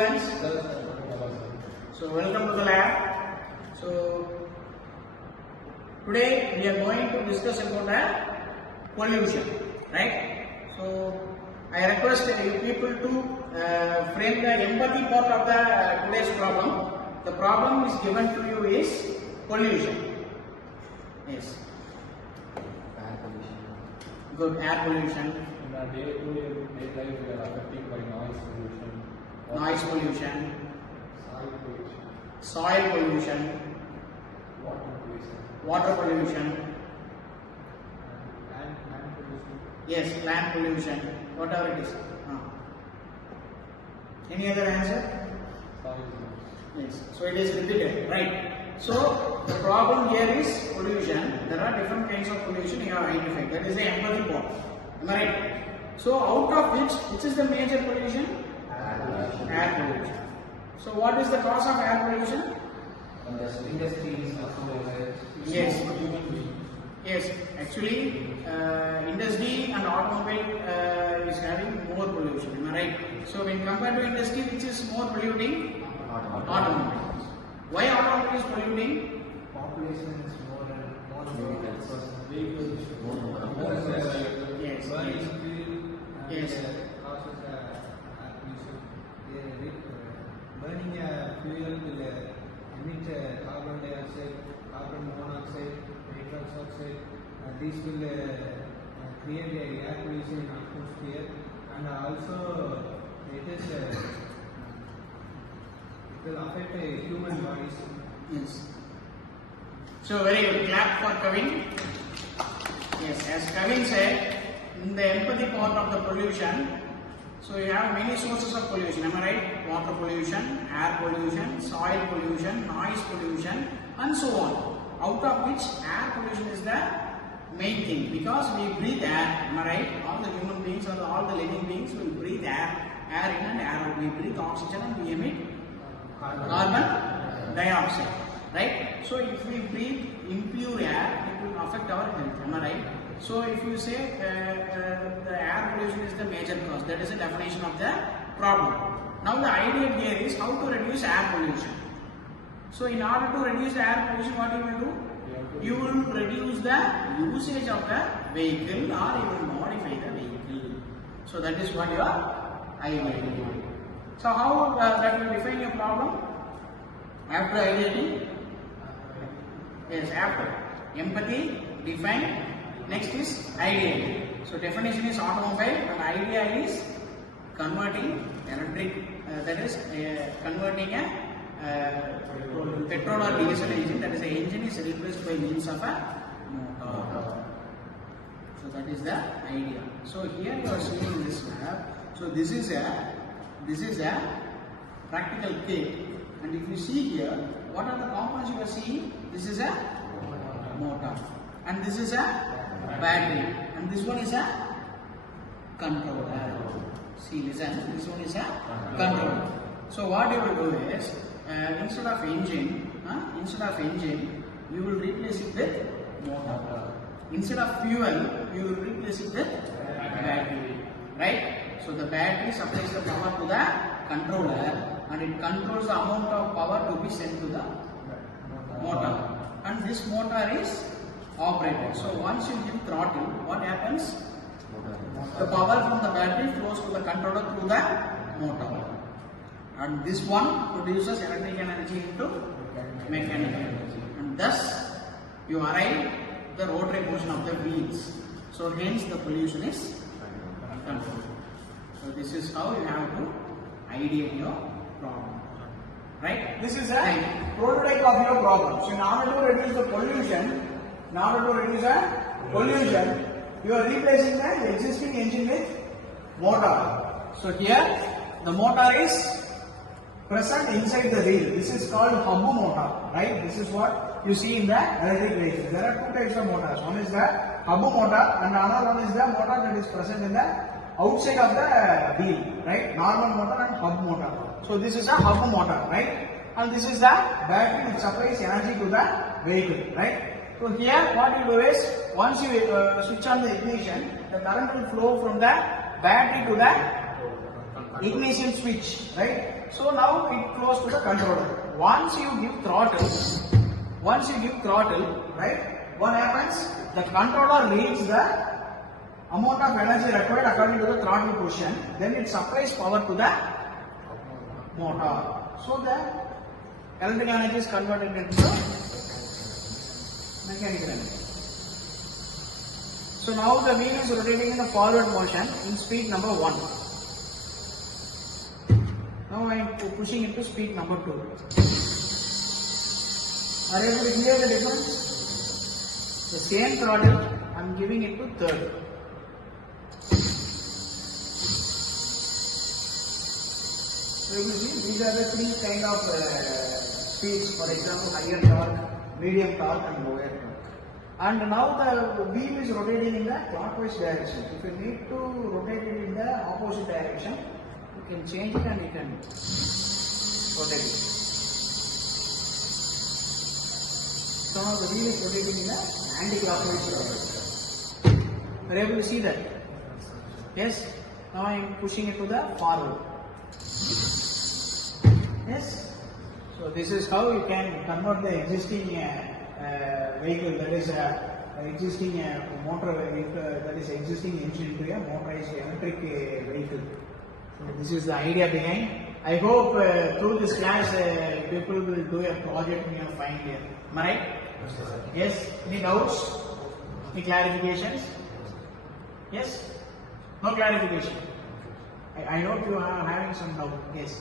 students? So welcome to the lab. So today we are going to discuss about pollution, right? So I request you people to frame the empathy part of the today's problem. The problem is given to you is pollution. Yes. Air pollution. Good. Air pollution. In our day-to-day life, we are affected by noise pollution. Noise pollution. Soil pollution. Soil pollution. Water pollution. Water pollution. Land pollution. Yes, land pollution. Whatever it is. Any other answer? Soil Yes. So it is repeated, right? So the problem here is pollution. There are different kinds of pollution you have identified. That is the empathy part. Am I right? So out of which is the major pollution? Air pollution. So what is the cause of air pollution? Industries, automobiles. Yes. Yes. Actually, industry and automobile is having more pollution. Am I right? So when compared to industry, which is more polluting? Automobiles. Why automobile is polluting? Population is more vehicles. Yes. Burning fuel Yes. causes air pollution. Burning fuel will emit carbon dioxide, carbon monoxide, nitrous oxide. These will create air pollution in atmosphere, and also it will affect human bodies. Yes. So very good. Clap for Kevin. Yes, as Kevin said, in the empathy part of the pollution, so you have many sources of pollution. Am I right? Water pollution, air pollution, soil pollution, noise pollution, and so on. Out of which air pollution is the main thing, because we breathe air. Am I right? All the human beings or all the living beings will breathe air in and air out. We breathe oxygen and we emit carbon dioxide, right? So if we breathe impure air, it will affect our health. Am I right? So if you say the air pollution is the major cause, that is the definition of the problem. Now the idea here is how to reduce air pollution. So in order to reduce air pollution, what you will do? You will reduce the usage of the vehicle, or you will modify the vehicle. So that is what your idea. So how that will define your problem? After ideating? Yes, after. Empathy, define. Next is ideating. So definition is automobile, and idea is converting electric, that is converting a petrol or diesel engine, that is the engine is replaced by means of a motor. So that is the idea. So here you are seeing this lab. So this is a practical kit, and if you see here, what are the components you are seeing? This is a motor, and this is a battery, and this one is a controller. See, listen, this one is a controller. So what you will do is, instead of engine, you will replace it with motor. Instead of fuel, you will replace it with battery, right? So the battery supplies the power to the controller, and it controls the amount of power to be sent to the motor, and this motor is operated. So once you give throttle, what happens? The power from the battery flows to the controller through the motor, and this one produces electric energy into mechanical energy, and thus you arrive the rotary motion of the wheels. So hence the pollution is controlled. So this is how you have to ideate your problem, right? This is a prototype of your problem. So in order to reduce the pollution, you are replacing the existing engine with motor. So here the motor is present inside the wheel. This is called hub motor, right? This is what you see in the electric vehicle. There are two types of motors. One is the hub motor, and another one is the motor that is present in the outside of the wheel, right? Normal motor and hub motor. So this is a hub motor, right? And this is the battery which supplies energy to the vehicle, right? So here what you do is, once you switch on the ignition, the current will flow from the battery to the ignition switch, right? So now it flows to the controller. Once you give throttle, right? What happens? The controller reads the amount of energy required according to the throttle position. Then it supplies power to the motor. So the electrical energy is converted into mechanical energy. So now the wheel is rotating in the forward motion in speed number 1. Now I am pushing it to speed number 2. Are you able to hear the difference? The same throttle, I am giving it to third. So you see, these are the 3 kind of speeds. For example, higher torque, medium torque, and lower torque. And now the wheel is rotating in the clockwise direction. If you need to rotate it in the opposite direction, you can change it and you can rotate it. So now the wheel is rotating in the anti-clockwise direction. Are you able to see that? Yes? Now I am pushing it to the forward. Yes? So this is how you can convert the existing vehicle, that is existing motor vehicle, that is existing engine to a motorized electric vehicle. So this is the idea behind. I hope through this class people will do a project in your final year. Am I right? Yes? Any doubts? Any clarifications? Yes? No clarification? I know you are having some doubt. Yes?